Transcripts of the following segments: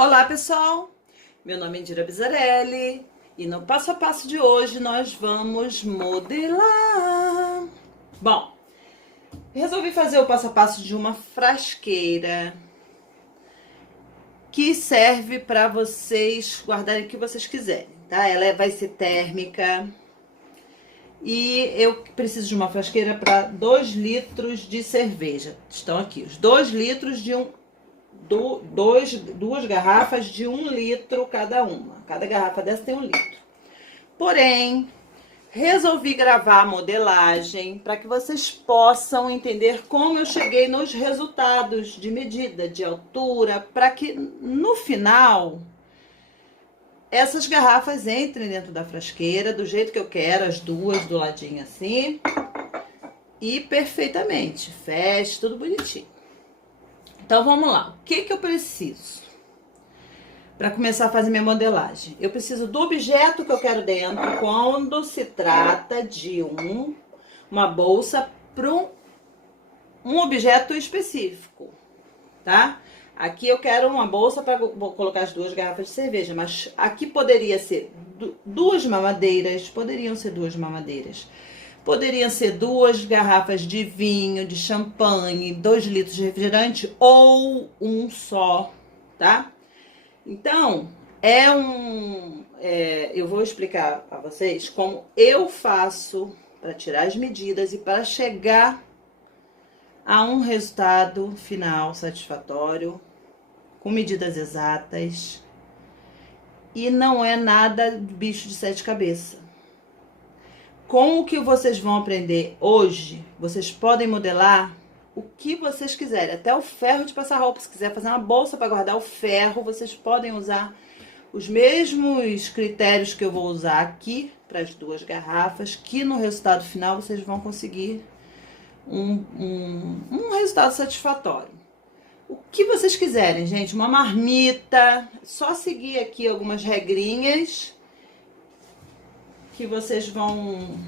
Olá pessoal, meu nome é Indira Bizarelli e no passo a passo de hoje nós vamos modelar. Bom, resolvi fazer o passo a passo de uma frasqueira que serve para vocês guardarem o que vocês quiserem, tá? Ela vai ser térmica e eu preciso de uma frasqueira para 2 litros de cerveja. Estão aqui os 2 litros de duas garrafas de 1 litro cada uma. Cada garrafa dessa tem 1 litro. Porém, resolvi gravar a modelagem para que vocês possam entender como eu cheguei nos resultados de medida, de altura, para que no final essas garrafas entrem dentro da frasqueira do jeito que eu quero, as duas do ladinho assim, e perfeitamente, feche tudo bonitinho. Então, vamos lá. O que eu preciso para começar a fazer minha modelagem? Eu preciso do objeto que eu quero dentro quando se trata de uma bolsa para um objeto específico, tá? Aqui eu quero uma bolsa para colocar as 2 garrafas de cerveja, mas aqui poderia ser 2 mamadeiras, poderiam ser 2 mamadeiras. Poderiam ser 2 garrafas de vinho, de champanhe, 2 litros de refrigerante ou um só, tá? Então, eu vou explicar a vocês como eu faço para tirar as medidas e para chegar a um resultado final satisfatório, com medidas exatas. E não é nada de bicho de 7 cabeças. Com o que vocês vão aprender hoje, vocês podem modelar o que vocês quiserem. Até o ferro de passar roupa. Se quiser fazer uma bolsa para guardar o ferro, vocês podem usar os mesmos critérios que eu vou usar aqui para as 2 garrafas, que no resultado final vocês vão conseguir um resultado satisfatório. O que vocês quiserem, gente. Uma marmita. Só seguir aqui algumas regrinhas que vocês vão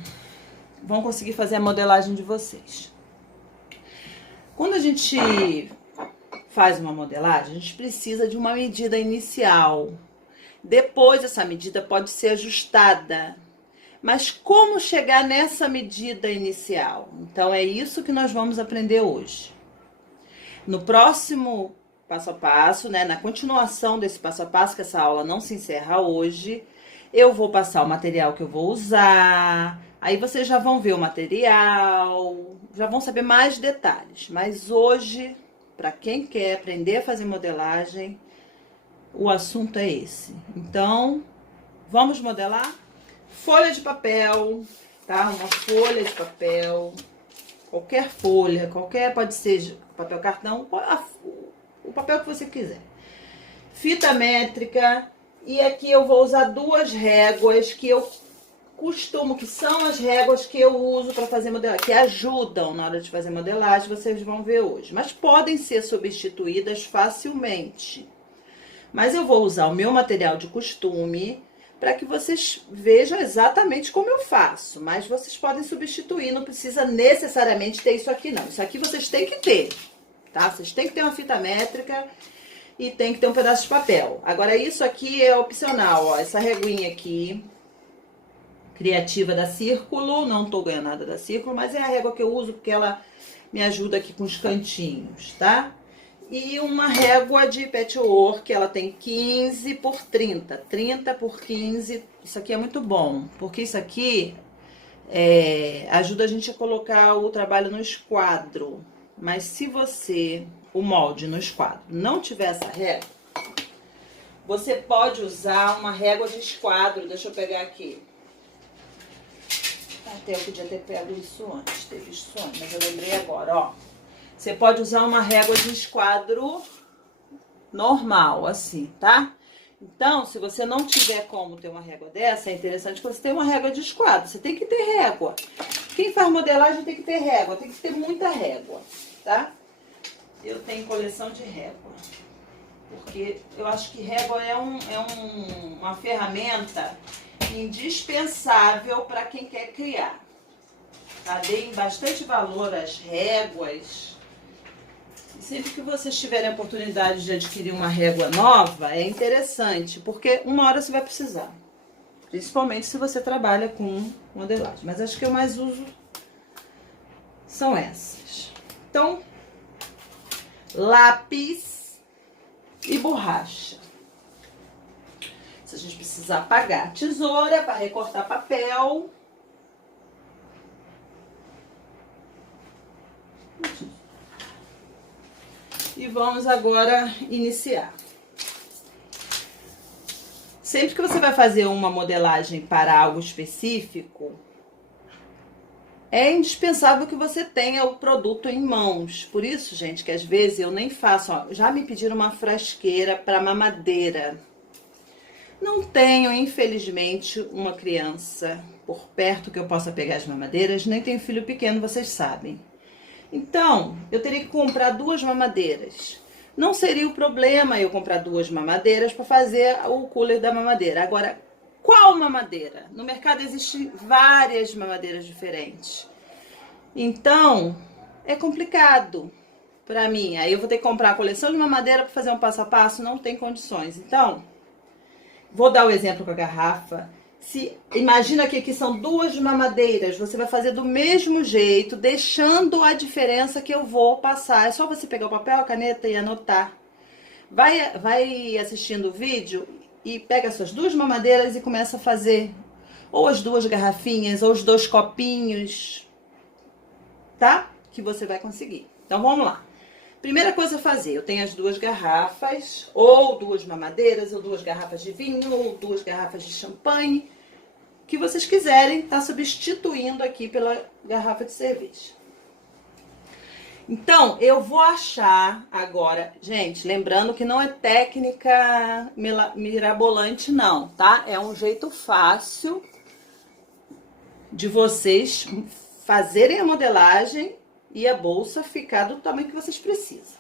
conseguir fazer a modelagem de vocês. Quando a gente faz uma modelagem, a gente precisa de uma medida inicial. Depois essa medida pode ser ajustada. Mas como chegar nessa medida inicial? Então é isso que nós vamos aprender hoje. No próximo passo a passo, né, na continuação desse passo a passo, que essa aula não se encerra hoje, eu vou passar o material que eu vou usar, aí vocês já vão ver o material, já vão saber mais detalhes. Mas hoje, para quem quer aprender a fazer modelagem, o assunto é esse. Então, vamos modelar? Folha de papel, tá? Uma folha de papel, qualquer folha, pode ser papel cartão, o papel que você quiser. Fita métrica. E aqui eu vou usar 2 réguas que eu costumo, que são as réguas que eu uso para fazer modelagem, que ajudam na hora de fazer modelagem, vocês vão ver hoje. Mas podem ser substituídas facilmente. Mas eu vou usar o meu material de costume para que vocês vejam exatamente como eu faço. Mas vocês podem substituir, não precisa necessariamente ter isso aqui não. Isso aqui vocês têm que ter, tá? Vocês têm que ter uma fita métrica e tem que ter um pedaço de papel. Agora, isso aqui é opcional, ó. Essa reguinha aqui, criativa da Círculo. Não tô ganhando nada da Círculo, mas é a régua que eu uso porque ela me ajuda aqui com os cantinhos, tá? E uma régua de patchwork, ela tem 15 por 30. 30 por 15. Isso aqui é muito bom, porque isso aqui ajuda a gente a colocar o trabalho no esquadro. Mas se você... o molde no esquadro não tiver essa régua, você pode usar uma régua de esquadro. Deixa eu pegar aqui. Até eu podia ter pego isso antes, ter visto isso antes, mas eu lembrei agora, ó. Você pode usar uma régua de esquadro normal, assim, tá? Então, se você não tiver como ter uma régua dessa, é interessante que você tenha uma régua de esquadro. Você tem que ter régua. Quem faz modelagem tem que ter régua, tem que ter muita régua, tá? Eu tenho coleção de régua, porque eu acho que régua é uma ferramenta indispensável para quem quer criar. Tá? Deem bastante valor às réguas, Sempre que vocês tiverem a oportunidade de adquirir uma régua nova, é interessante, porque uma hora você vai precisar. Principalmente se você trabalha com modelagem. Mas acho que eu mais uso são essas. Então, lápis e borracha. Se a gente precisar apagar, tesoura para recortar papel. E vamos agora iniciar. Sempre que você vai fazer uma modelagem para algo específico, é indispensável que você tenha o produto em mãos. Por isso, gente, que às vezes eu nem faço. Ó, já me pediram uma frasqueira para mamadeira. Não tenho, infelizmente, uma criança por perto que eu possa pegar as mamadeiras, nem tenho filho pequeno, vocês sabem. Então, eu teria que comprar 2 mamadeiras. Não seria o problema eu comprar 2 mamadeiras para fazer o cooler da mamadeira. Agora, qual mamadeira? No mercado existem várias mamadeiras diferentes. Então, é complicado para mim. Aí eu vou ter que comprar a coleção de mamadeira para fazer um passo a passo, não tem condições. Então, vou dar o exemplo com a garrafa. Imagina que aqui são 2 mamadeiras, você vai fazer do mesmo jeito, deixando a diferença que eu vou passar. É só você pegar o papel, a caneta e anotar. Vai assistindo o vídeo e pega as suas 2 mamadeiras e começa a fazer ou as 2 garrafinhas ou os 2 copinhos, tá? Que você vai conseguir. Então vamos lá. Primeira coisa a fazer, eu tenho as 2 garrafas, ou 2 mamadeiras, ou 2 garrafas de vinho, ou 2 garrafas de champanhe, o que vocês quiserem, tá substituindo aqui pela garrafa de cerveja. Então, eu vou achar agora, gente, lembrando que não é técnica mirabolante não, tá? É um jeito fácil de vocês fazerem a modelagem e a bolsa ficar do tamanho que vocês precisam.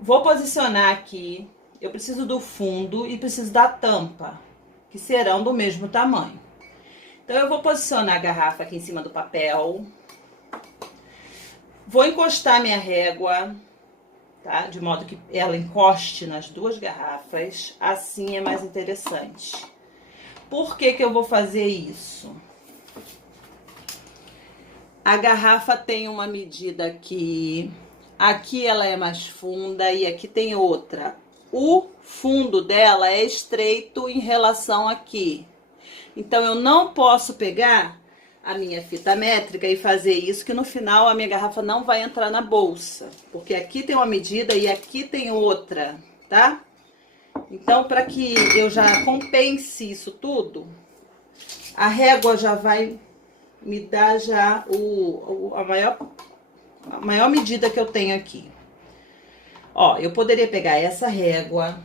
Vou posicionar aqui, eu preciso do fundo e preciso da tampa, que serão do mesmo tamanho. Então eu vou posicionar a garrafa aqui em cima do papel. Vou encostar minha régua, tá? De modo que ela encoste nas 2 garrafas, assim é mais interessante. Por que que eu vou fazer isso? A garrafa tem uma medida aqui ela é mais funda e aqui tem outra. O fundo dela é estreito em relação aqui. Então, eu não posso pegar a minha fita métrica e fazer isso, que no final a minha garrafa não vai entrar na bolsa. Porque aqui tem uma medida e aqui tem outra, tá? Então, para que eu já compense isso tudo, a régua já vai me dá já a maior medida que eu tenho aqui. Ó, eu poderia pegar essa régua,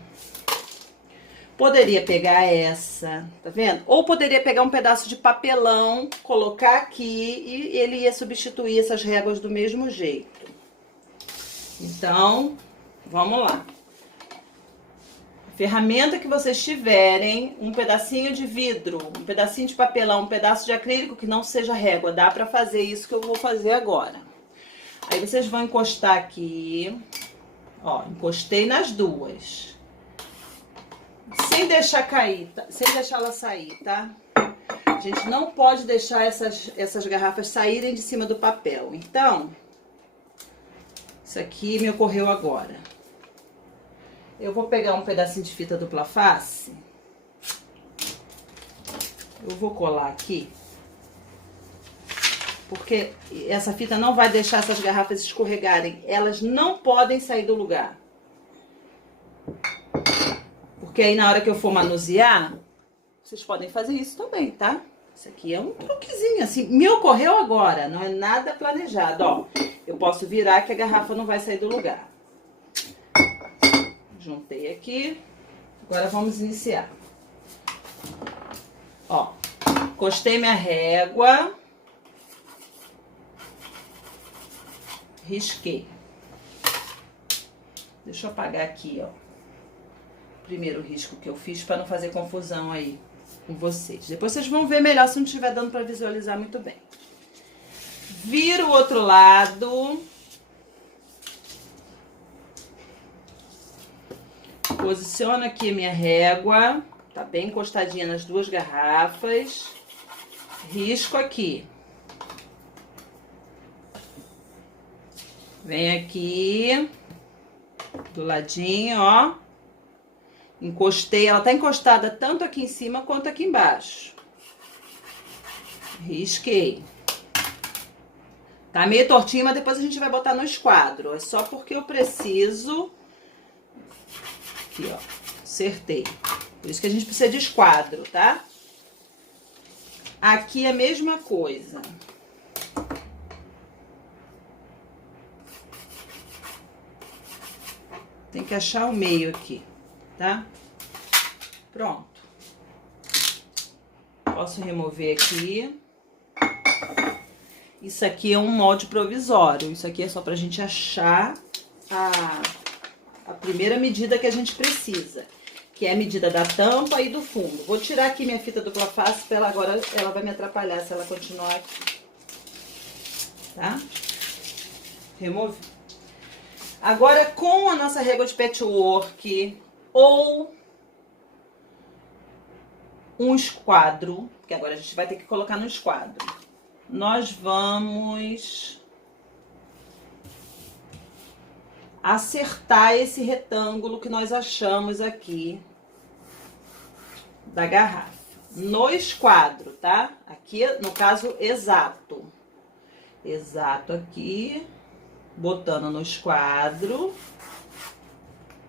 poderia pegar essa, tá vendo? Ou poderia pegar um pedaço de papelão, colocar aqui e ele ia substituir essas réguas do mesmo jeito. Então, vamos lá. Ferramenta que vocês tiverem, um pedacinho de vidro, um pedacinho de papelão, um pedaço de acrílico que não seja régua, dá pra fazer isso que eu vou fazer agora. Aí vocês vão encostar aqui, ó, encostei nas 2. Sem deixar cair, tá? Sem deixar ela sair, tá? A gente não pode deixar essas garrafas saírem de cima do papel. Então, isso aqui me ocorreu agora. Eu vou pegar um pedacinho de fita dupla face. Eu vou colar aqui. Porque essa fita não vai deixar essas garrafas escorregarem. Elas não podem sair do lugar. Porque aí na hora que eu for manusear, vocês podem fazer isso também, tá? Isso aqui é um truquezinho, assim, me ocorreu agora, não é nada planejado, ó. Eu posso virar que a garrafa não vai sair do lugar. Juntei aqui, agora vamos iniciar. Ó, encostei minha régua, risquei. Deixa eu apagar aqui, ó, o primeiro risco que eu fiz para não fazer confusão aí com vocês. Depois vocês vão ver melhor se não estiver dando para visualizar muito bem. Viro o outro lado. Posiciono aqui a minha régua, tá bem encostadinha nas duas garrafas. Risco aqui. Vem aqui, do ladinho, ó. Encostei, ela tá encostada tanto aqui em cima quanto aqui embaixo. Risquei. Tá meio tortinho, mas depois a gente vai botar no esquadro. É só porque eu preciso... Aqui, ó. Acertei. Por isso que a gente precisa de esquadro, tá? Aqui é a mesma coisa. Tem que achar o meio aqui, tá? Pronto. Posso remover aqui. Isso aqui é um molde provisório. Isso aqui é só pra gente achar a primeira medida que a gente precisa, que é a medida da tampa e do fundo. Vou tirar aqui minha fita dupla face, porque agora ela vai me atrapalhar se ela continuar aqui. Tá? Removi. Agora, com a nossa régua de patchwork ou um esquadro, porque agora a gente vai ter que colocar no esquadro, nós vamos acertar esse retângulo que nós achamos aqui da garrafa. No esquadro, tá? Aqui, no caso, exato. Exato aqui, botando no esquadro.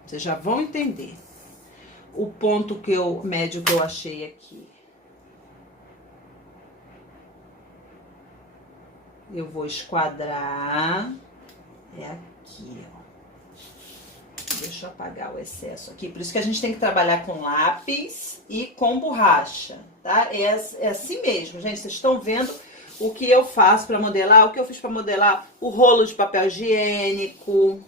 Vocês já vão entender. O ponto médio que eu achei aqui. Eu vou esquadrar. É aqui, ó. Deixa eu apagar o excesso aqui. Por isso que a gente tem que trabalhar com lápis e com borracha, tá? É assim mesmo, gente. Vocês estão vendo o que eu faço para modelar, o que eu fiz para modelar o rolo de papel higiênico.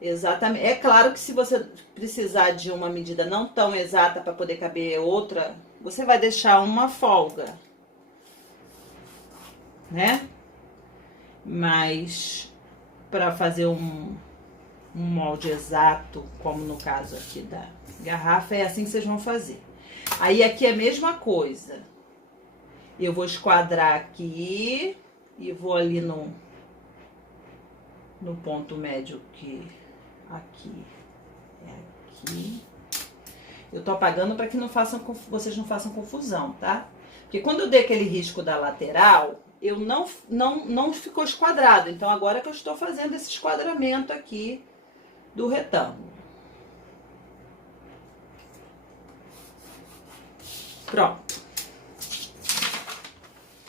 Exatamente. É claro que se você precisar de uma medida não tão exata para poder caber outra, você vai deixar uma folga, né? Mas para fazer um molde exato, como no caso aqui da garrafa, é assim que vocês vão fazer. Aí aqui é a mesma coisa. Eu vou esquadrar aqui e vou ali no ponto médio que aqui é aqui. Eu tô apagando para que vocês não façam confusão, tá? Porque quando eu dei aquele risco da lateral, eu não ficou esquadrado. Então agora que eu estou fazendo esse esquadramento aqui do retângulo. Pronto.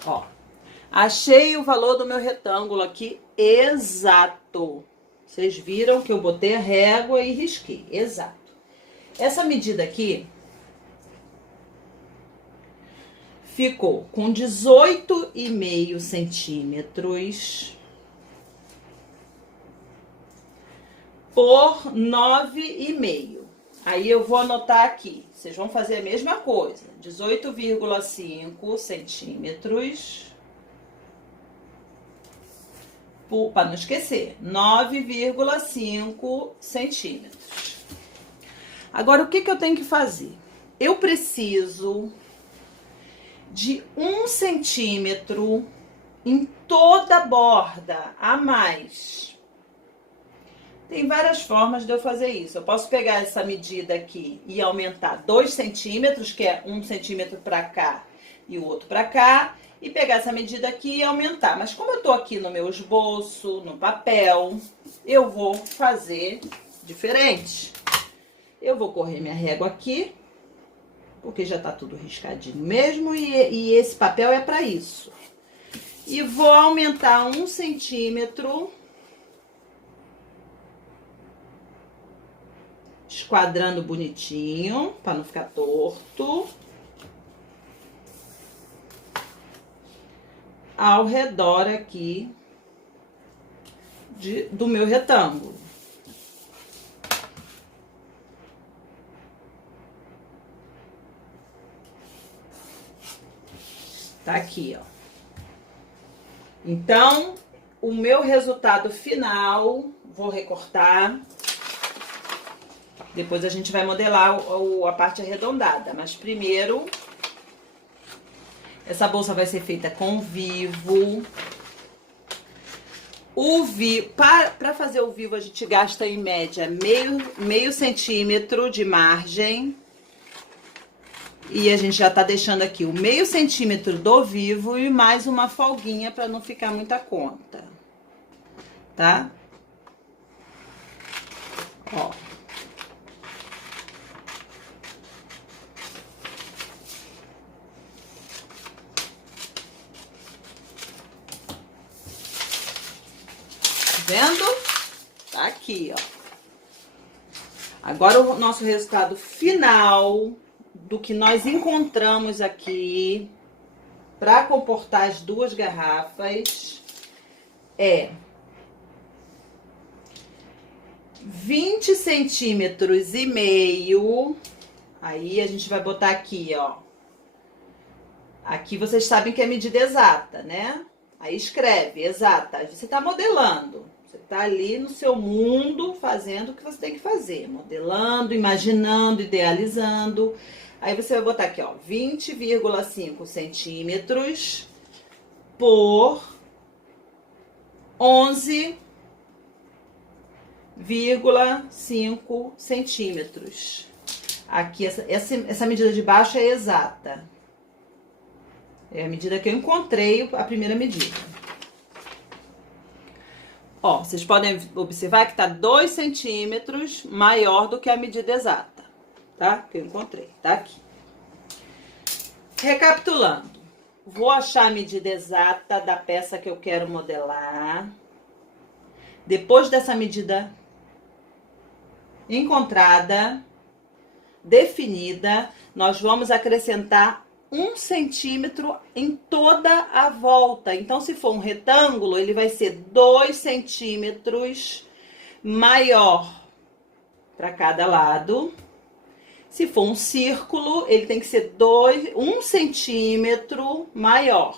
Ó, achei o valor do meu retângulo aqui exato. Vocês viram que eu botei a régua e risquei, exato. Essa medida aqui ficou com 18,5 centímetros por 9,5. Aí eu vou anotar aqui. Vocês vão fazer a mesma coisa. 18,5 centímetros. Para não esquecer, 9,5 centímetros. Agora, o que eu tenho que fazer? Eu preciso de 1 centímetro em toda a borda a mais. Tem várias formas de eu fazer isso. Eu posso pegar essa medida aqui e aumentar 2 centímetros, que é 1 centímetro para cá e o outro para cá, e pegar essa medida aqui e aumentar. Mas como eu tô aqui no meu esboço, no papel, eu vou fazer diferente. Eu vou correr minha régua aqui, porque já tá tudo riscadinho mesmo, e esse papel é para isso. E vou aumentar 1 centímetro, esquadrando bonitinho, para não ficar torto, ao redor aqui do meu retângulo. Tá aqui, ó. Então, o meu resultado final, vou recortar. Depois a gente vai modelar a parte arredondada. Mas primeiro, essa bolsa vai ser feita com vivo. Para fazer o vivo, a gente gasta em média meio centímetro de margem. E a gente já tá deixando aqui o meio centímetro do vivo e mais uma folguinha para não ficar muita conta, tá? Ó. Vendo? Tá aqui, ó. Agora o nosso resultado final do que nós encontramos aqui para comportar as duas garrafas é 20 centímetros e meio. Aí a gente vai botar aqui, ó. Aqui vocês sabem que é medida exata, né? Aí escreve, exata. Você tá modelando. Você tá ali no seu mundo fazendo o que você tem que fazer. Modelando, imaginando, idealizando. Aí você vai botar aqui, ó, 20,5 centímetros por 11,5 centímetros. Aqui, essa medida de baixo é exata. É a medida que eu encontrei, a primeira medida. Ó, vocês podem observar que tá 2 centímetros maior do que a medida exata, tá? Que eu encontrei, tá aqui. Recapitulando, vou achar a medida exata da peça que eu quero modelar. Depois dessa medida encontrada, definida, nós vamos acrescentar 1 centímetro em toda a volta. Então, se for um retângulo, ele vai ser 2 centímetros maior para cada lado. Se for um círculo, ele tem que ser 1 centímetro maior.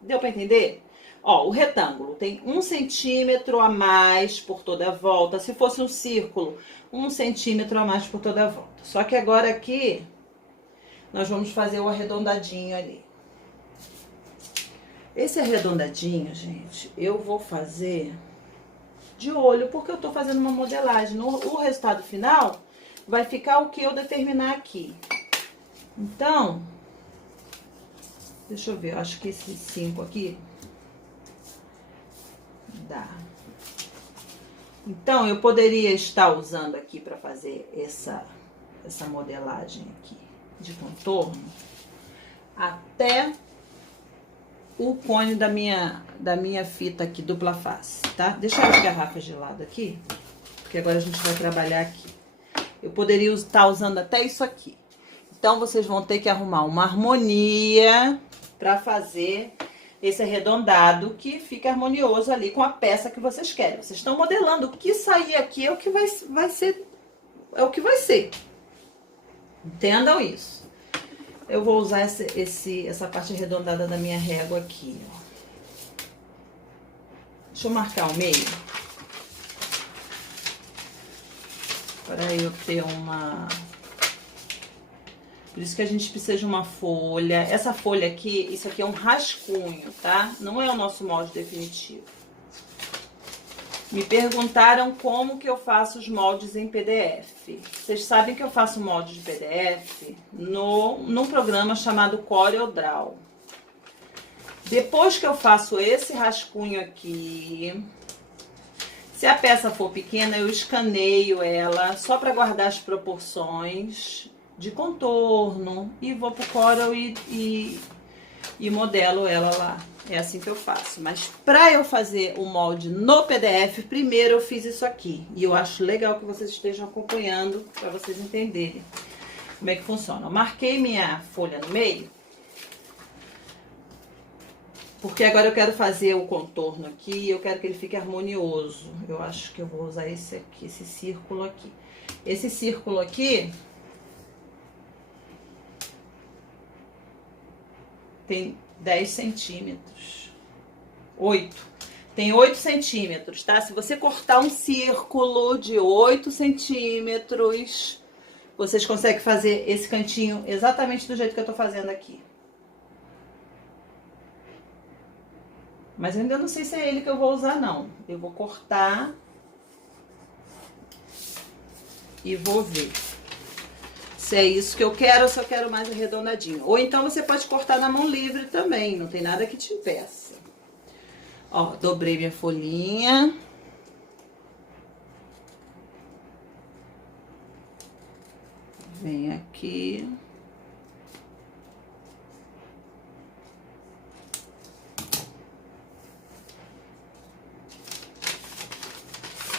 Deu para entender? Ó, o retângulo tem 1 centímetro a mais por toda a volta. Se fosse um círculo, 1 centímetro a mais por toda a volta. Só que agora aqui, nós vamos fazer o arredondadinho ali. Esse arredondadinho, gente, eu vou fazer de olho, porque eu tô fazendo uma modelagem. O resultado final vai ficar o que eu determinar aqui. Então, deixa eu ver, eu acho que esses 5 aqui dá. Então, eu poderia estar usando aqui para fazer essa modelagem aqui de contorno até o cone da minha fita aqui, dupla face, tá? Deixa as garrafas de lado aqui, porque agora a gente vai trabalhar aqui. Eu poderia estar usando até isso aqui. Então, vocês vão ter que arrumar uma harmonia para fazer esse arredondado que fica harmonioso ali com a peça que vocês querem. Vocês estão modelando. O que sair aqui é o que vai ser. É o que vai ser. Entendam isso. Eu vou usar essa parte arredondada da minha régua aqui, ó. Deixa eu marcar o meio. Para eu ter uma... Por isso que a gente precisa de uma folha. Essa folha aqui, isso aqui é um rascunho, tá? Não é o nosso molde definitivo. Me perguntaram como que eu faço os moldes em PDF. Vocês sabem que eu faço molde de PDF num programa chamado CorelDRAW. Depois que eu faço esse rascunho aqui, se a peça for pequena, eu escaneio ela só para guardar as proporções de contorno e vou pro Corel e modelo ela lá. É assim que eu faço. Mas para eu fazer o molde no PDF, primeiro eu fiz isso aqui. E eu acho legal que vocês estejam acompanhando para vocês entenderem como é que funciona. Eu marquei minha folha no meio, porque agora eu quero fazer o contorno aqui e eu quero que ele fique harmonioso. Eu acho que eu vou usar esse aqui, esse círculo aqui. Esse círculo aqui tem 10 centímetros. 8. Tem 8 centímetros, tá? Se você cortar um círculo de 8 centímetros, vocês conseguem fazer esse cantinho exatamente do jeito que eu tô fazendo aqui. Mas eu ainda não sei se é ele que eu vou usar, não. Eu vou cortar e vou ver se é isso que eu quero ou se eu quero mais arredondadinho. Ou então você pode cortar na mão livre também, não tem nada que te impeça. Ó, dobrei minha folhinha. Vem aqui.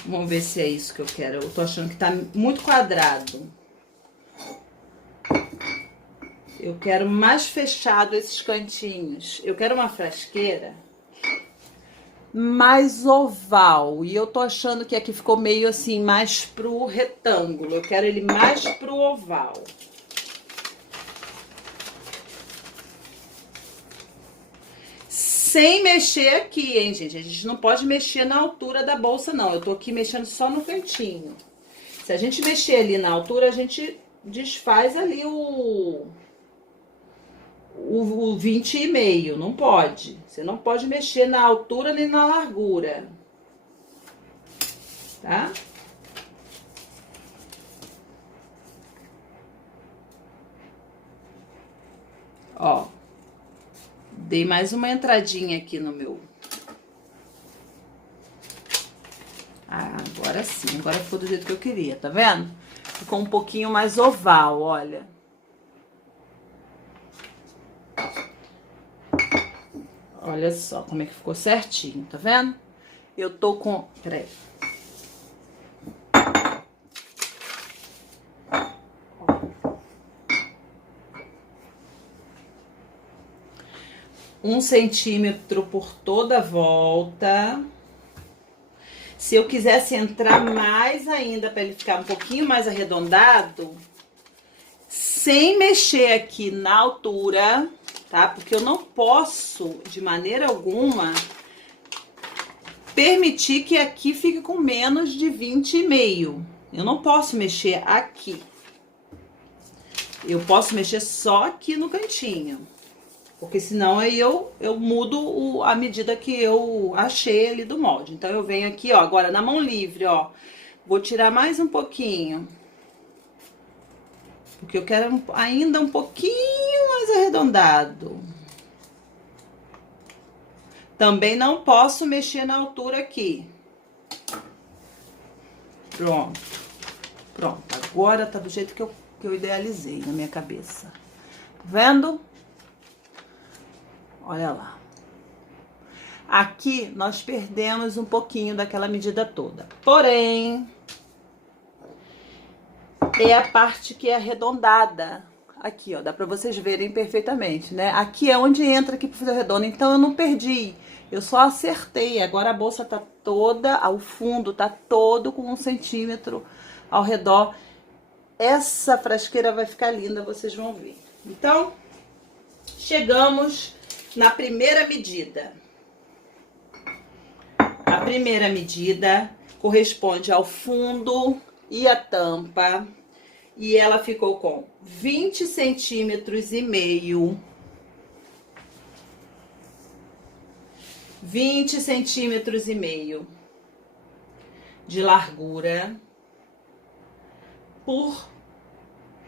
Vamos ver se é isso que eu quero. Eu tô achando que tá muito quadrado. Eu quero mais fechado esses cantinhos. Eu quero uma frasqueira mais oval. E eu tô achando que aqui ficou meio assim, mais pro retângulo. Eu quero ele mais pro oval. Sem mexer aqui, hein, gente? A gente não pode mexer na altura da bolsa, não. Eu tô aqui mexendo só no cantinho. Se a gente mexer ali na altura, a gente desfaz ali o 20,5. Não pode. Você não pode mexer na altura nem na largura. Tá? Ó. Dei mais uma entradinha aqui no meu. Ah, agora sim. Agora ficou do jeito que eu queria, tá vendo? Ficou um pouquinho mais oval, olha. Olha só como é que ficou certinho, tá vendo? Eu tô com... Peraí. Um centímetro por toda a volta. Se eu quisesse entrar mais ainda, para ele ficar um pouquinho mais arredondado, sem mexer aqui na altura, tá? Porque eu não posso, de maneira alguma, permitir que aqui fique com menos de 20,5. Eu não posso mexer aqui. Eu posso mexer só aqui no cantinho. Porque senão aí eu mudo a medida que eu achei ali do molde. Então, eu venho aqui, ó, agora na mão livre, ó. Vou tirar mais um pouquinho. Porque eu quero ainda um pouquinho mais arredondado. Também não posso mexer na altura aqui. Pronto. Pronto. Agora tá do jeito que eu idealizei na minha cabeça. Tá vendo? Olha lá. Aqui nós perdemos um pouquinho daquela medida toda. Porém, é a parte que é arredondada. Aqui, ó, dá pra vocês verem perfeitamente, né? Aqui é onde entra aqui pra fazer o redondo. Então, eu não perdi. Eu só acertei. Agora a bolsa tá toda, o fundo tá todo com 1 centímetro ao redor. Essa frasqueira vai ficar linda, vocês vão ver. Então, chegamos na primeira medida. A primeira medida corresponde ao fundo e a tampa. E ela ficou com 20 centímetros e meio. 20 centímetros e meio de largura por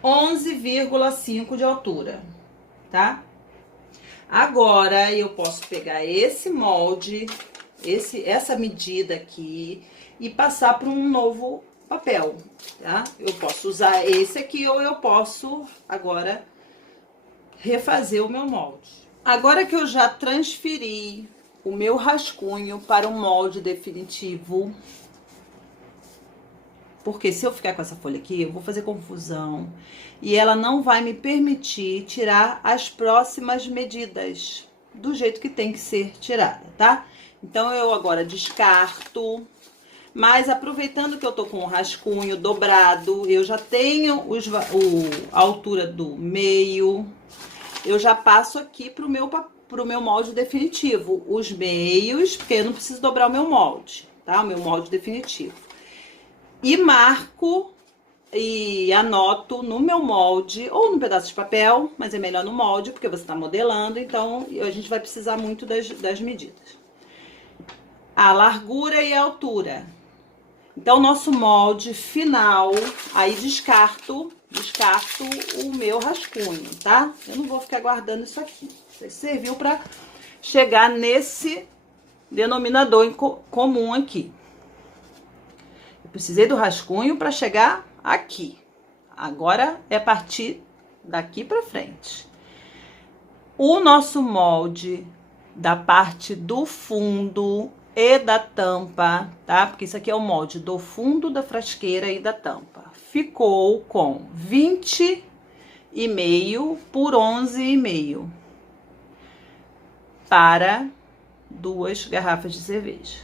11,5 de altura, tá? Agora, eu posso pegar esse molde, essa medida aqui, e passar para um novo papel, tá? Eu posso usar esse aqui ou eu posso, agora, refazer o meu molde. Agora que eu já transferi o meu rascunho para um molde definitivo, porque se eu ficar com essa folha aqui, eu vou fazer confusão. E ela não vai me permitir tirar as próximas medidas do jeito que tem que ser tirada, tá? Então, eu agora descarto. Mas aproveitando que eu tô com o rascunho dobrado, eu já tenho a altura do meio. Eu já passo aqui pro meu pro meu molde definitivo. Os meios, porque eu não preciso dobrar o meu molde, tá? O meu molde definitivo. E marco e anoto no meu molde, ou num pedaço de papel, mas é melhor no molde, porque você tá modelando, então a gente vai precisar muito das medidas. A largura e a altura. Então, nosso molde final, aí descarto o meu rascunho, tá? Eu não vou ficar guardando isso aqui. Isso serviu para chegar nesse denominador comum aqui. Eu precisei do rascunho para chegar aqui. Agora é partir daqui para frente. O nosso molde da parte do fundo e da tampa, tá? Porque isso aqui é o molde do fundo da frasqueira e da tampa. Ficou com 20,5 por 11,5 para 2 garrafas de cerveja.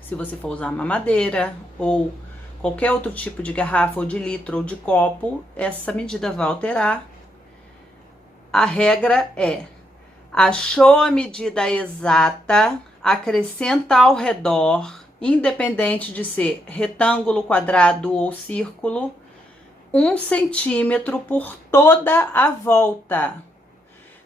Se você for usar mamadeira ou qualquer outro tipo de garrafa ou de litro ou de copo, essa medida vai alterar. A regra é: achou a medida exata, acrescenta ao redor, independente de ser retângulo, quadrado ou círculo, 1 centímetro por toda a volta.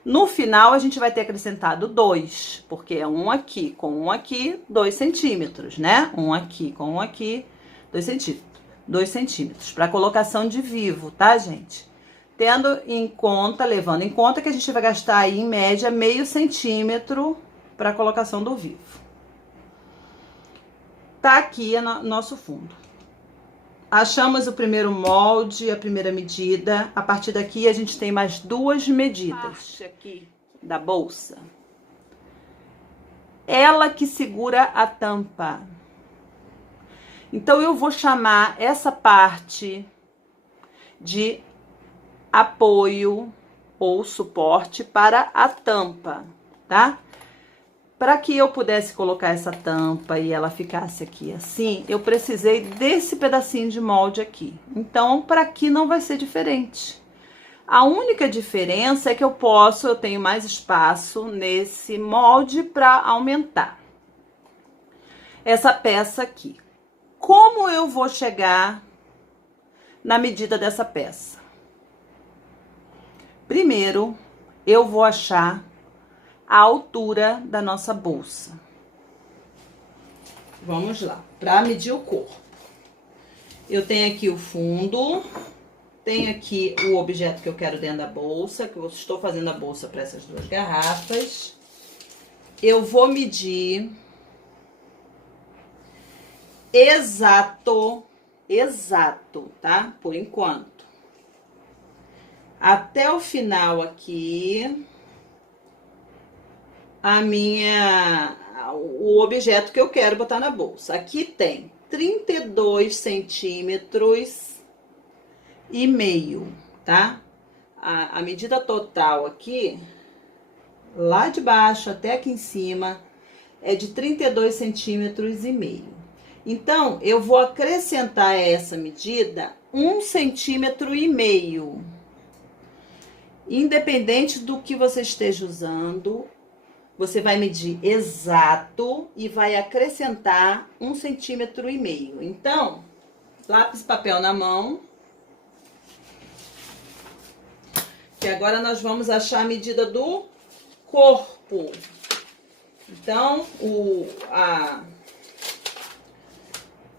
No final, a gente vai ter acrescentado 2, porque é um aqui com um aqui, 2 centímetros, né? Um aqui com um aqui, 2 centímetros. 2 centímetros para colocação de vivo, tá, gente? Tendo em conta, levando em conta que a gente vai gastar aí, em média, meio centímetro para a colocação do vivo. Tá aqui nosso fundo. Achamos o primeiro molde, a primeira medida. A partir daqui, a gente tem mais 2 medidas. Parte aqui da bolsa. Ela que segura a tampa. Então, eu vou chamar essa parte de apoio ou suporte para a tampa, tá? Para que eu pudesse colocar essa tampa e ela ficasse aqui assim, eu precisei desse pedacinho de molde aqui. Então, para aqui não vai ser diferente. A única diferença é que eu tenho mais espaço nesse molde para aumentar essa peça aqui. Como eu vou chegar na medida dessa peça? Primeiro, eu vou achar a altura da nossa bolsa. Vamos lá, para medir o corpo. Eu tenho aqui o fundo, tenho aqui o objeto que eu quero dentro da bolsa, que eu estou fazendo a bolsa para essas 2 garrafas. Eu vou medir exato, tá? Por enquanto. Até o final aqui, o objeto que eu quero botar na bolsa. Aqui tem 32 centímetros e meio, tá? A medida total aqui, lá de baixo até aqui em cima, é de 32 centímetros e meio. Então, eu vou acrescentar a essa medida 1,5 centímetro. Independente do que você esteja usando, você vai medir exato e vai acrescentar 1,5 centímetro. Então, lápis e papel na mão. Que agora nós vamos achar a medida do corpo. Então, a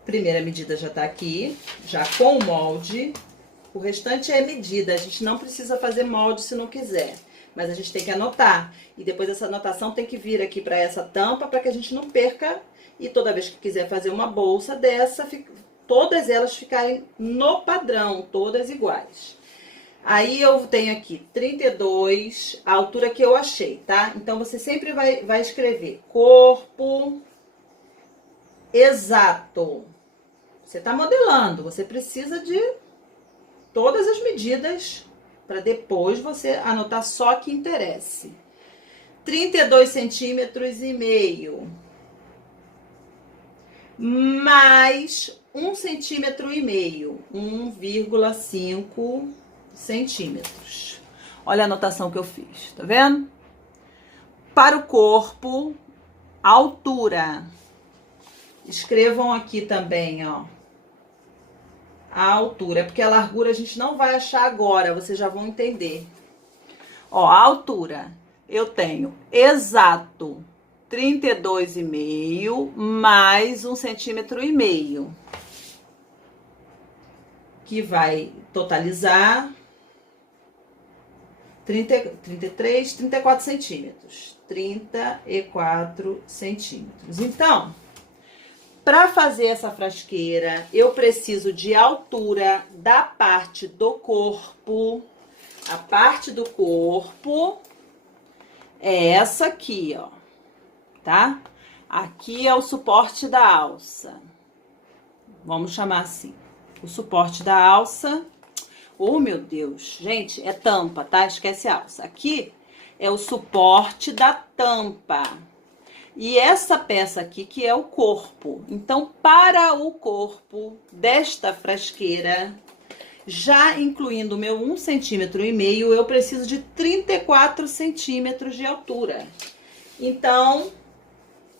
primeira medida já tá aqui, já com o molde. O restante é medida, a gente não precisa fazer molde se não quiser, mas a gente tem que anotar. E depois essa anotação tem que vir aqui para essa tampa, para que a gente não perca. E toda vez que quiser fazer uma bolsa dessa, todas elas ficarem no padrão, todas iguais. Aí eu tenho aqui 32, a altura que eu achei, tá? Então, você sempre vai escrever corpo exato. Você tá modelando, você precisa de todas as medidas para depois você anotar só que interesse. 32 centímetros e meio mais 1,5 centímetro, 1,5 centímetros. Olha a anotação que eu fiz, tá vendo? para o corpo, altura. Escrevam aqui também, ó. A altura, porque a largura a gente não vai achar agora, vocês já vão entender. Ó, a altura, eu tenho exato 32,5 mais 1,5 cm, que vai totalizar 34 centímetros. 34 centímetros. Então, para fazer essa frasqueira, eu preciso de altura da parte do corpo. A parte do corpo é essa aqui, ó, tá? Aqui é o suporte da alça. Vamos chamar assim. O suporte da alça. Oh, meu Deus. Gente, é tampa, tá? Esquece a alça. Aqui é o suporte da tampa. E essa peça aqui que é o corpo. Então, para o corpo desta frasqueira, já incluindo o meu 1,5 cm, eu preciso de 34 centímetros de altura. Então,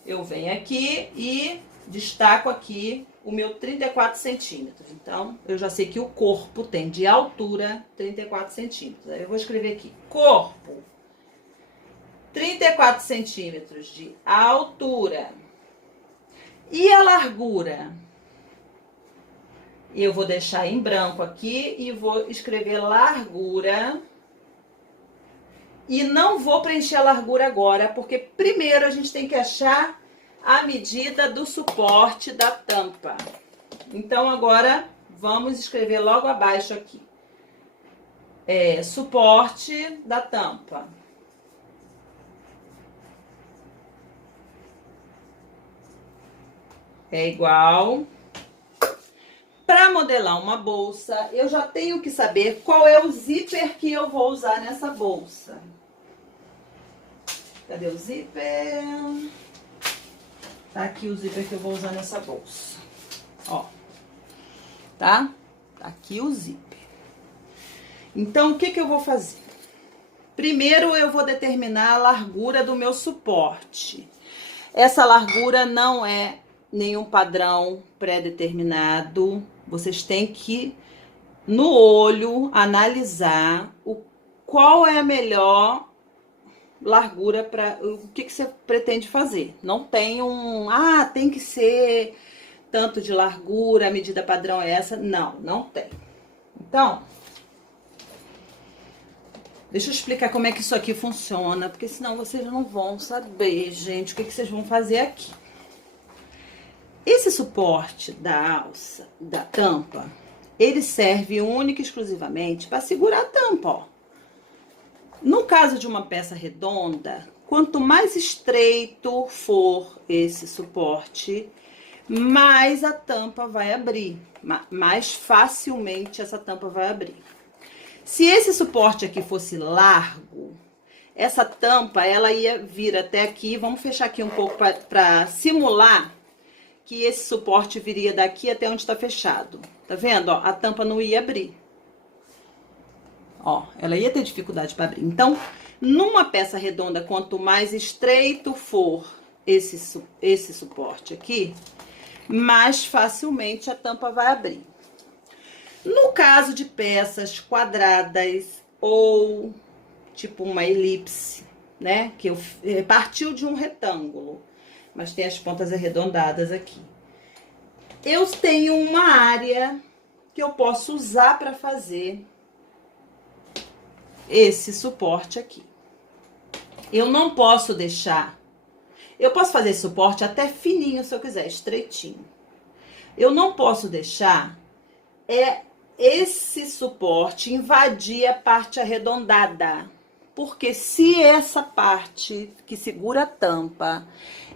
eu venho aqui e destaco aqui o meu 34 centímetros. Então, eu já sei que o corpo tem de altura 34 centímetros. Aí eu vou escrever aqui, corpo, 34 centímetros de altura. E a largura? Eu vou deixar em branco aqui e vou escrever largura. E não vou preencher a largura agora, porque primeiro a gente tem que achar a medida do suporte da tampa. Então, agora, vamos escrever logo abaixo aqui. Suporte da tampa. É igual. Para modelar uma bolsa, eu já tenho que saber qual é o zíper que eu vou usar nessa bolsa. Cadê o zíper? Tá aqui o zíper que eu vou usar nessa bolsa. Ó. Tá? Tá aqui o zíper. Então, o que que eu vou fazer? Primeiro, eu vou determinar a largura do meu suporte. Essa largura não é nenhum padrão pré-determinado. Vocês têm que, no olho, analisar qual é a melhor largura para o que você pretende fazer. Não tem tem que ser tanto de largura, a medida padrão é essa. Não, não tem. Então, deixa eu explicar como é que isso aqui funciona, porque senão vocês não vão saber, gente, o que vocês vão fazer aqui. Esse suporte da alça, da tampa, ele serve única e exclusivamente para segurar a tampa, ó. No caso de uma peça redonda, quanto mais estreito for esse suporte, mais a tampa vai abrir, mais facilmente essa tampa vai abrir. Se esse suporte aqui fosse largo, essa tampa, ela ia vir até aqui. Vamos fechar aqui um pouco para simular que esse suporte viria daqui até onde está fechado. Tá vendo? Ó, a tampa não ia abrir. Ó, ela ia ter dificuldade para abrir. Então, numa peça redonda, quanto mais estreito for esse suporte aqui, mais facilmente a tampa vai abrir. No caso de peças quadradas ou tipo uma elipse, né? Que partiu de um retângulo, mas tem as pontas arredondadas aqui. Eu tenho uma área que eu posso usar para fazer esse suporte aqui. Eu não posso deixar... Eu posso fazer esse suporte até fininho, se eu quiser, estreitinho. Eu não posso deixar esse suporte invadir a parte arredondada. Porque se essa parte que segura a tampa,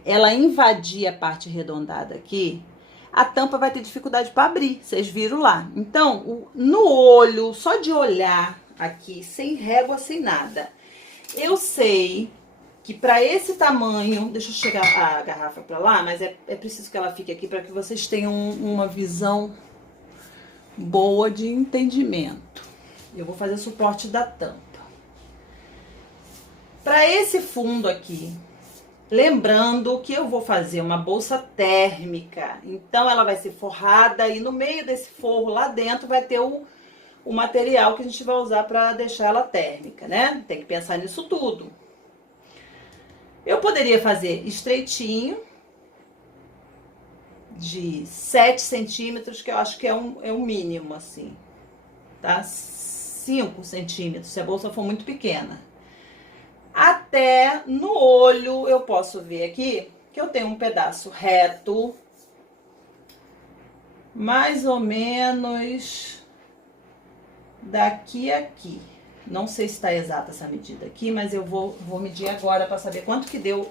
ela invadir a parte arredondada aqui, a tampa vai ter dificuldade para abrir. Vocês viram lá. Então, no olho, só de olhar aqui, sem régua, sem nada, eu sei que para esse tamanho, deixa eu chegar a garrafa para lá, mas é preciso que ela fique aqui para que vocês tenham uma visão boa de entendimento. Eu vou fazer o suporte da tampa. Para esse fundo aqui, lembrando que eu vou fazer uma bolsa térmica, então ela vai ser forrada e no meio desse forro lá dentro vai ter o material que a gente vai usar para deixar ela térmica, né? Tem que pensar nisso tudo. Eu poderia fazer estreitinho, de 7 centímetros, que eu acho que é um mínimo, assim, tá? 5 centímetros, se a bolsa for muito pequena. Até no olho, eu posso ver aqui que eu tenho um pedaço reto, mais ou menos daqui a aqui. Não sei se está exata essa medida aqui, mas eu vou medir agora para saber quanto que deu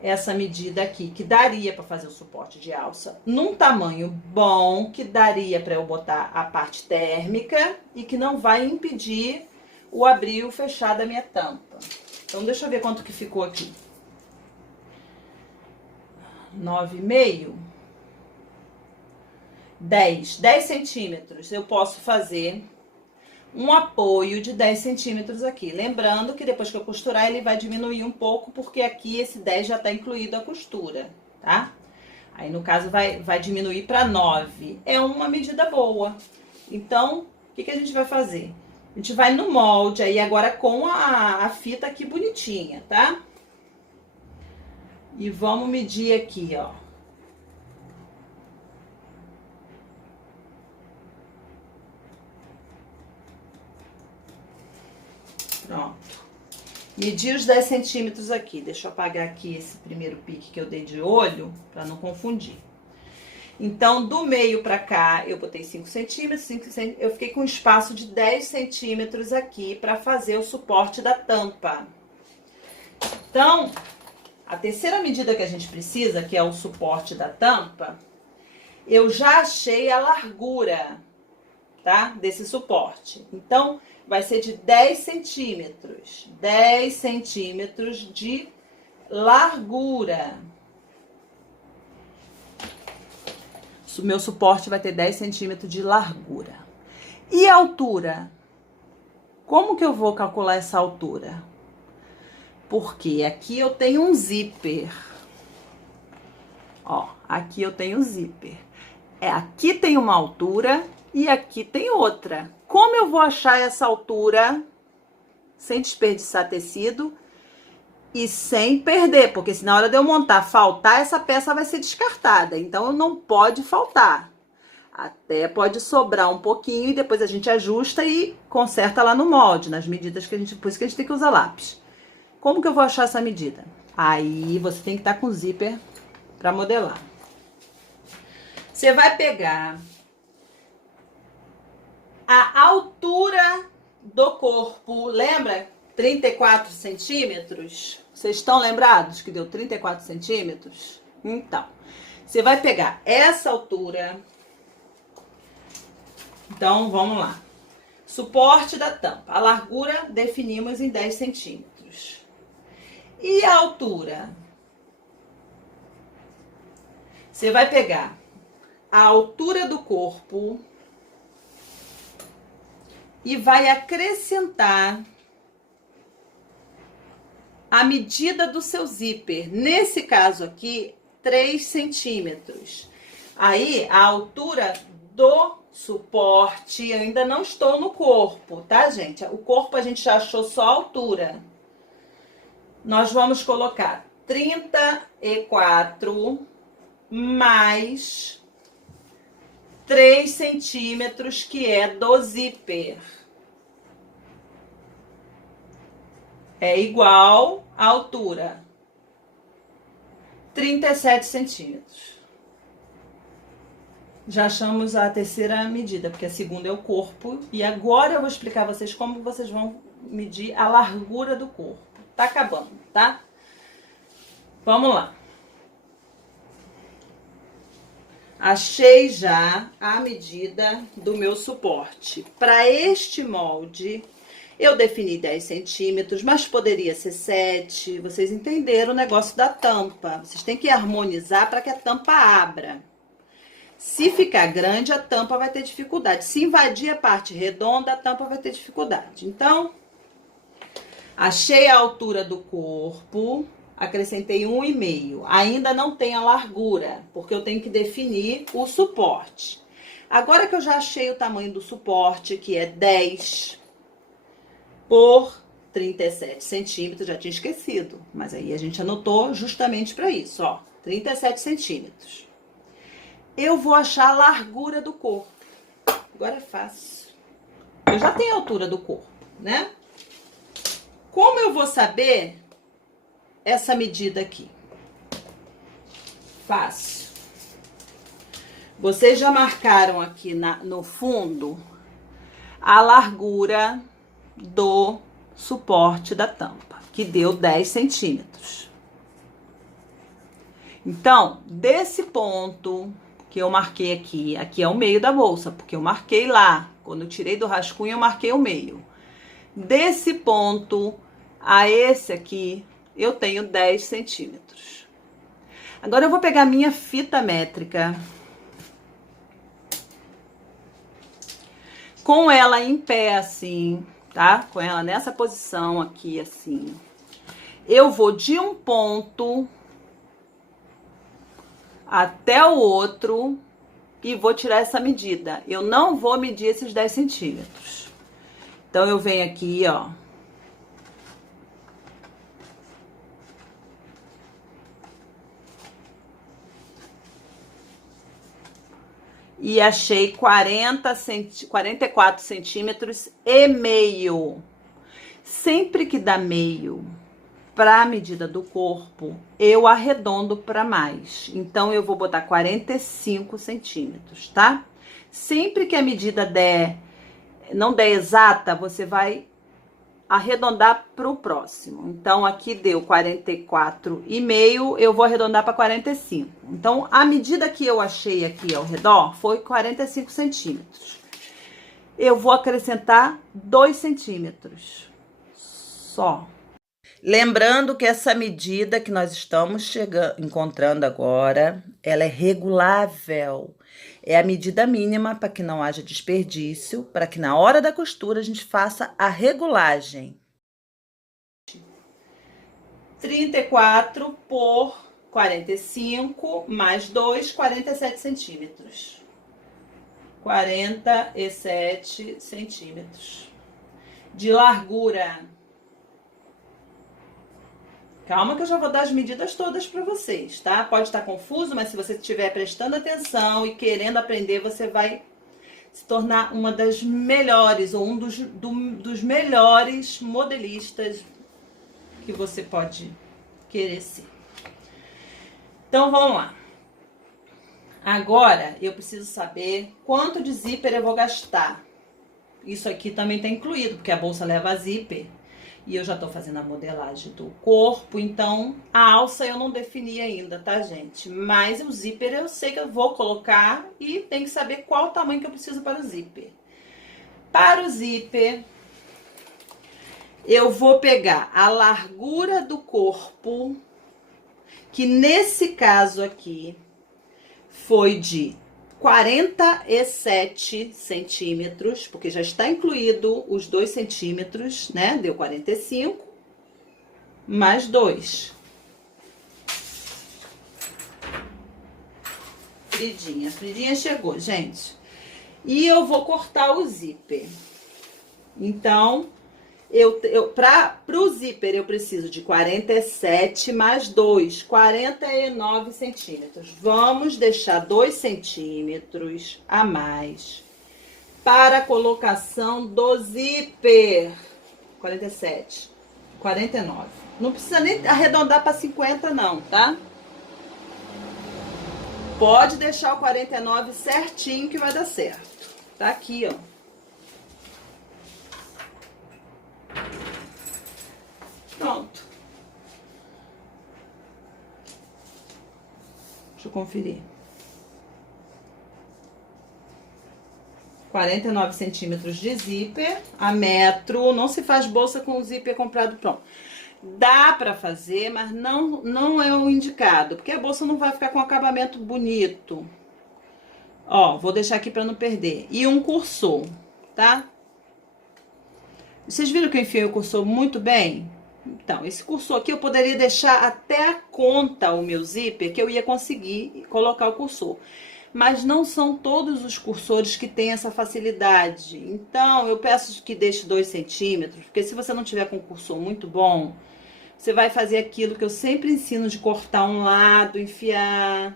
essa medida aqui, que daria para fazer o suporte de alça num tamanho bom, que daria para eu botar a parte térmica e que não vai impedir o abrir e o fechar da minha tampa. Então, deixa eu ver quanto que ficou aqui. 9,5. 10 centímetros. Eu posso fazer um apoio de 10 centímetros aqui. Lembrando que depois que eu costurar, ele vai diminuir um pouco, porque aqui esse 10 já tá incluído a costura, tá? Aí, no caso, vai diminuir para 9. É uma medida boa. Então, o que a gente vai fazer? A gente vai no molde aí agora com a fita aqui bonitinha, tá? E vamos medir aqui, ó. Pronto. Medi os 10 centímetros aqui. Deixa eu apagar aqui esse primeiro pique que eu dei de olho, para não confundir. Então, do meio pra cá, eu botei 5 centímetros, 5 centímetros. Eu fiquei com um espaço de 10 centímetros aqui para fazer o suporte da tampa. Então, a terceira medida que a gente precisa, que é o suporte da tampa, eu já achei a largura, tá? Desse suporte. Então, vai ser de 10 centímetros. 10 centímetros de largura. O meu suporte vai ter 10 centímetros de largura. E a altura? Como que eu vou calcular essa altura? Porque aqui eu tenho um zíper. Ó, aqui eu tenho um zíper. Aqui tem uma altura e aqui tem outra. Como eu vou achar essa altura sem desperdiçar tecido e sem perder? Porque se na hora de eu montar faltar, essa peça vai ser descartada. Então, não pode faltar. Até pode sobrar um pouquinho e depois a gente ajusta e conserta lá no molde, nas medidas que a gente... Por isso que a gente tem que usar lápis. Como que eu vou achar essa medida? Aí, você tem que estar com o zíper para modelar. Você vai pegar a altura do corpo, lembra? 34 centímetros. Vocês estão lembrados que deu 34 centímetros? Então, você vai pegar essa altura. Então, vamos lá. Suporte da tampa. A largura definimos em 10 centímetros. E a altura? Você vai pegar a altura do corpo e vai acrescentar a medida do seu zíper. Nesse caso aqui, 3 centímetros. Aí, a altura do suporte, eu ainda não estou no corpo, tá, gente? O corpo a gente já achou só a altura. Nós vamos colocar 34 mais 3 centímetros, que é do zíper. É igual à altura. 37 centímetros. Já achamos a terceira medida, porque a segunda é o corpo. E agora eu vou explicar a vocês como vocês vão medir a largura do corpo. Tá acabando, tá? Vamos lá. Achei já a medida do meu suporte. Para este molde, eu defini 10 centímetros, mas poderia ser 7. Vocês entenderam o negócio da tampa. Vocês têm que harmonizar para que a tampa abra. Se ficar grande, a tampa vai ter dificuldade. Se invadir a parte redonda, a tampa vai ter dificuldade. Então, Achei a altura do corpo, acrescentei 1,5. Ainda não tem a largura, porque eu tenho que definir o suporte. Agora que eu já achei o tamanho do suporte, que é 10 por 37 centímetros, já tinha esquecido, mas aí a gente anotou justamente para isso, ó, 37 centímetros. Eu vou achar a largura do corpo. Agora é fácil. Eu já tenho a altura do corpo, né? Como eu vou saber essa medida aqui? Fácil. Vocês já marcaram aqui no fundo a largura do suporte da tampa, que deu 10 centímetros. Então, desse ponto que eu marquei aqui é o meio da bolsa, porque eu marquei lá. Quando eu tirei do rascunho, eu marquei o meio. Desse ponto a esse aqui, eu tenho 10 centímetros. Agora eu vou pegar minha fita métrica, com ela em pé assim, tá? Com ela nessa posição aqui assim. Eu vou de um ponto até o outro e vou tirar essa medida. Eu não vou medir esses 10 centímetros. Então, eu venho aqui, ó. E achei 44 centímetros e meio. Sempre que dá meio para a medida do corpo, eu arredondo para mais. Então, eu vou botar 45 centímetros, tá? Sempre que a medida não der exata, você vai arredondar para o próximo. Então, aqui deu 44,5, eu vou arredondar para 45. Então, a medida que eu achei aqui ao redor foi 45 centímetros. Eu vou acrescentar 2 centímetros só. Lembrando que essa medida que nós estamos encontrando agora, ela é regulável. É a medida mínima para que não haja desperdício, para que na hora da costura a gente faça a regulagem. 34 por 45 mais 2, 47 centímetros. 47 centímetros de largura. Calma que eu já vou dar as medidas todas para vocês, tá? Pode estar confuso, mas se você estiver prestando atenção e querendo aprender, você vai se tornar uma das melhores, ou um dos melhores modelistas que você pode querer ser. Então, vamos lá. Agora, eu preciso saber quanto de zíper eu vou gastar. Isso aqui também está incluído, porque a bolsa leva zíper. E eu já tô fazendo a modelagem do corpo, então a alça eu não defini ainda, tá, gente? Mas o zíper eu sei que eu vou colocar e tem que saber qual o tamanho que eu preciso para o zíper. Para o zíper, eu vou pegar a largura do corpo, que nesse caso aqui foi de 47 centímetros, porque já está incluído os 2 centímetros, né? Deu 45, mais 2. Fridinha. Fridinha chegou, gente. E eu vou cortar o zíper. Então, para o zíper eu preciso de 47 mais 2, 49 centímetros. Vamos deixar 2 centímetros a mais para a colocação do zíper. 47, 49. Não precisa nem arredondar para 50 não, tá? Pode deixar o 49 certinho que vai dar certo. Tá aqui, ó. Pronto. Deixa eu conferir. 49 centímetros de zíper a metro. Não se faz bolsa com o zíper comprado pronto. Dá pra fazer, mas não é o indicado, porque a bolsa não vai ficar com acabamento bonito. Ó, vou deixar aqui pra não perder. E um cursor, tá? Vocês viram que eu enfiei o cursor muito bem? Então, esse cursor aqui eu poderia deixar até a conta o meu zíper, que eu ia conseguir colocar o cursor. Mas não são todos os cursores que têm essa facilidade. Então, eu peço que deixe 2 centímetros, porque se você não tiver com um cursor muito bom, você vai fazer aquilo que eu sempre ensino de cortar um lado, enfiar.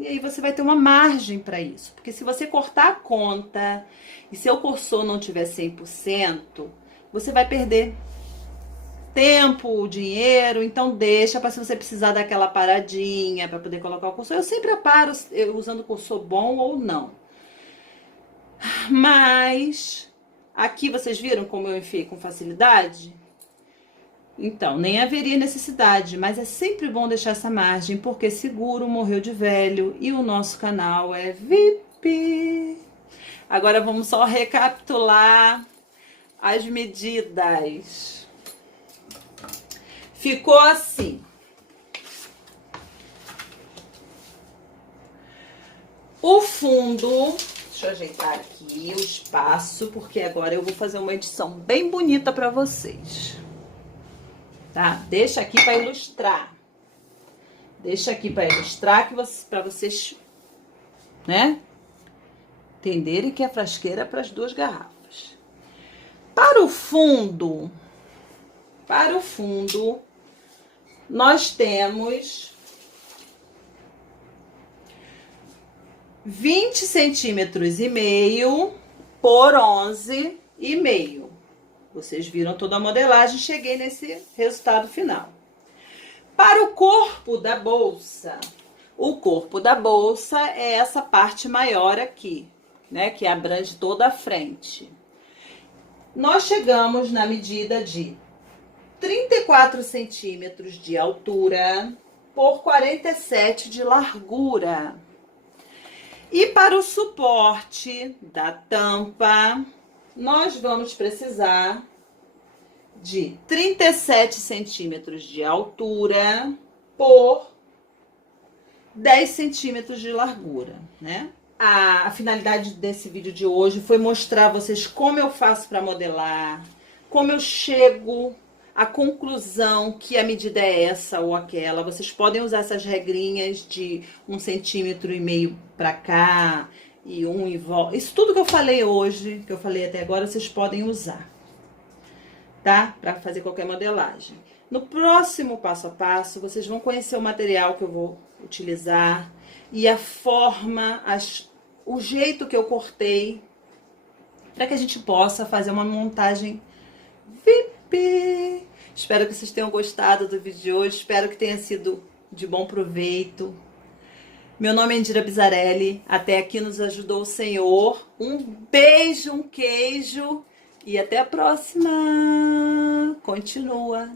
E aí você vai ter uma margem para isso. Porque se você cortar a conta e seu cursor não tiver 100%, você vai perder tempo, dinheiro. Então deixa para se você precisar daquela paradinha para poder colocar o cursor. Eu sempre aparo usando cursor bom ou não. Mas aqui vocês viram como eu enfiei com facilidade? Então, nem haveria necessidade, mas é sempre bom deixar essa margem, porque seguro morreu de velho e o nosso canal é VIP. Agora vamos só recapitular as medidas. Ficou assim. O fundo, deixa eu ajeitar aqui o espaço, porque agora eu vou fazer uma edição bem bonita para vocês. Tá? Deixa aqui para ilustrar. Deixa aqui para ilustrar para vocês, né, entenderem que a frasqueira é para as 2 garrafas. Para o fundo, nós temos 20 centímetros e meio por 11,5. Vocês viram toda a modelagem, cheguei nesse resultado final. Para o corpo da bolsa, o corpo da bolsa é essa parte maior aqui, né, que abrange toda a frente. Nós chegamos na medida de 34 centímetros de altura por 47 de largura. E para o suporte da tampa, nós vamos precisar de 37 centímetros de altura por 10 centímetros de largura, né? A finalidade desse vídeo de hoje foi mostrar a vocês como eu faço para modelar, como eu chego à conclusão que a medida é essa ou aquela. Vocês podem usar essas regrinhas de 1,5 centímetro para cá e um em volta. Isso tudo que eu falei hoje, que eu falei até agora, vocês podem usar, tá? Para fazer qualquer modelagem. No próximo passo a passo, vocês vão conhecer o material que eu vou utilizar e a forma, o jeito que eu cortei, para que a gente possa fazer uma montagem VIP. Espero que vocês tenham gostado do vídeo de hoje, espero que tenha sido de bom proveito. Meu nome é Indira Bizarelli, até aqui nos ajudou o Senhor. Um beijo, um queijo e até a próxima. Continua.